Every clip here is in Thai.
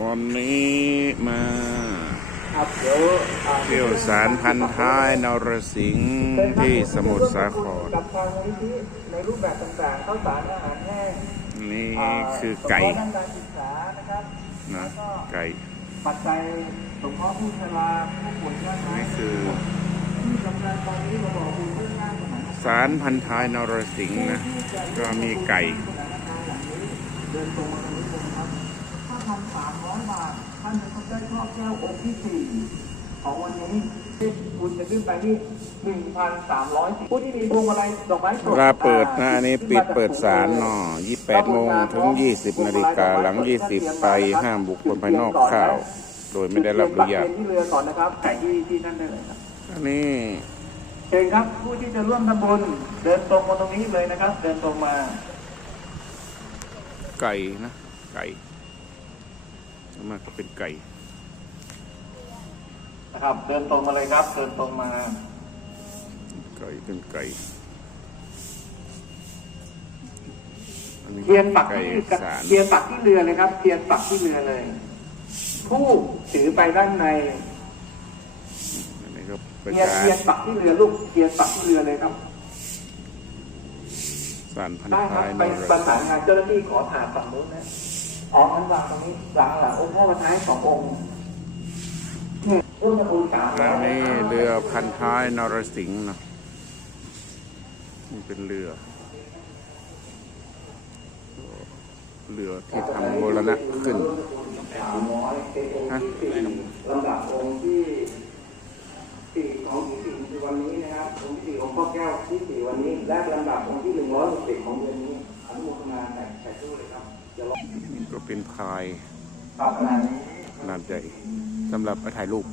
วันนี้มาครับเดี๋ยวอ่าเที่ยวสารพันท้ายนรสิงห์ที่สมุทรสาครกับทางมูลนิธิในรูปแบบต่างๆข้าวสารอาหารแห้งนี่าคือไก่สงเคราะห์ด้านการศึกษานะครับนะแล้วก็ไก่ปัจจัยสงเคราะห์ผู้ชราผู้ป่วยยากไร้นี่คือที่สำคัญตอนนี้เราบอกคุณเรื่องงานสมัยนี้สารพันท้ายนรสิงห์นะก็มีไก่สถานการณ์อย่างนี้เดินตรงมา 3,300 บาท ท่านพระได้ครอบแก้วองค์ที่ 4 ของวันนี้คุณจะขึ้นไปที่1,300ผู้ที่มีพวงมาลัยดอกไม้สดเวลาเปิดนะอันนี้ปิดเปิดสารนอ28โมงถึง 20 นาฬิกาหลัง 20 ไปห้ามบุคคลภายนอกเข้าโดยไม่ได้รับอนุญาตที่เรือก่อนนะครับที่ที่นั่นเลยอันนี้เชิครับผู้ที่จะร่วมทำบุญเดินตรงมาตรงนี้เลยนะครับ เดินตรงมา ไก่นะไก่ มากก็เป็นไก่ นะครับเดินตรงมาเลยครับเดินตรงมาไก่เป็นไก่อันนี้เทียนปักไก่ที่สารเทียนปักที่เรือเลยครับเทียนปักที่เรือเลยผู้ถือไปด้านในอันนี้ก็เป็นเทียนการเทียนปักที่เรือลูกเทียนปักที่เรือเลยครับสารพันได้ครัท้าบยนไปรประสิงสานห์งานเจ้าหน้าที่ขอถ่ายฝั่งนู้นนะ อ๋ออันวางตรงนี้วางหลังองค์พ่อประท้ายสององค์เนี่ยร่วมทำบุญสามร้อัอนยนี้เรือพันท้ายนรสิงห์นะนี่เป็นเรือ เรือที่ทำโบราณขึ้นสามร้อยเป็นองค์ฮะที่สี่ลำดับองค์ที่สี่ของที่สี่คือวันนี้นะครับองค์ที่สี่ของพ่อแก้วที่สี่วันนี้ และลำดับองค์ที่หนึ่งร้อยหกสิบของเดือนนี้อนุโมทนาแต่แต่ตู้เลยครับเดี๋ยวเรานี่ ก็เป็นพายตอบขนาดนี้ขนาดใหญ่สำหรับไปถ่ายรูป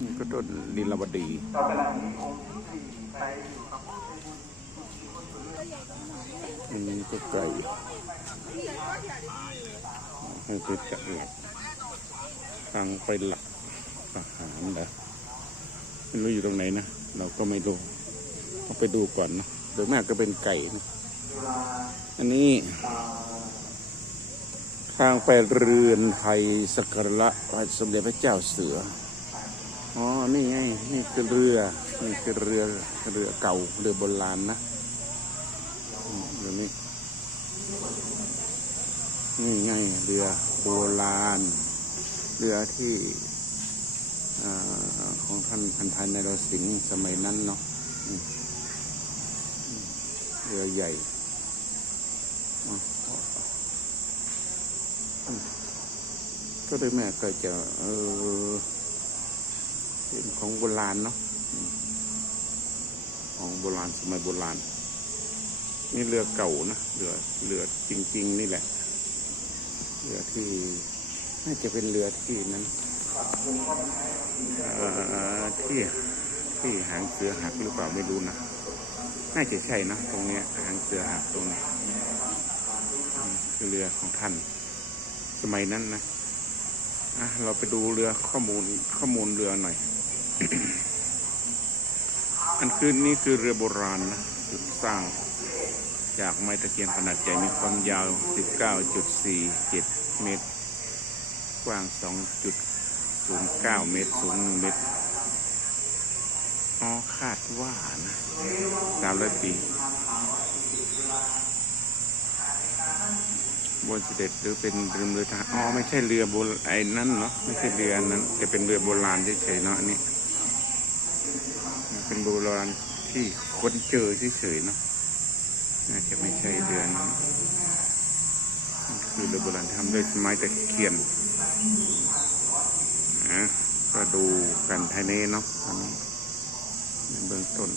นี่ก็ต้นลินลาวดีตอบขนาดนี้องค์ที่สี่ใครอยู่กับผู้ใจบุญอันนี้ก็ไก่ให้ไปจัดหลักทางไปหลักอาหารนะไม่รู้อยู่ตรงไหนนะ เราก็ไม่รู้เอาไปดูก่อนเนาะโดยมากก็เป็นไก่นะ อันนี้ทางไปเรือนไทยสักระพระสมเด็จพระเจ้าเสือ อ๋อ นี่ไง นี่คือเรือ นี่คือเรือ เรือเก่า เรือโบราณนะเรือนี้นี่ไง เรือโบราณ เรือที่อของท่านพันธัยในรสิงห์สมัยนั้นเนาะเรือใหญ่ ก็เลยแม่ก็จะ เออเป็นของโบราณเนาะของโบราณสมัยโบราณ นี่เรือเก่านะเรือเรือจริง ๆ นี่แหละ เรือที่น่าจะเป็นเรือที่นั้นที่ที่หางเสือหักหรือเปล่าไม่รู้นะ น่าจะใช่นะตรงเนี้ยหางเสือหักตรงนี้ คือเรือของท่าน สมัยนั้นนะอะเราไปดูเรือข้อมูลข้อมูลเรือหน่อย อันคือนี่คือเรือโบราณนะจุดสร้างจากไม้ตะเคียนขนาดใหญ่มีความยาว 19.47 เมตร กว้าง 2.09 เมตร สูง 1 เมตร อ๋อ คาดว่านะ300ปี บนเสด็จหรือเป็นเรือเรือทหารอ๋อไม่ใช่เรือโบราณไอ้นั่นเนาะไม่ใช่เรือนั้นแต่เป็นเรือโบราณเฉยๆเนาะอันนี้เป็นโบราณที่ค้นเจอเฉยๆเนาะน่าจะไม่ใช่เรือนั้นคือเรือโบราณทำด้วยไม้ตะเคียนอะก็ดูกันภายในเนาะในเบื้องต้น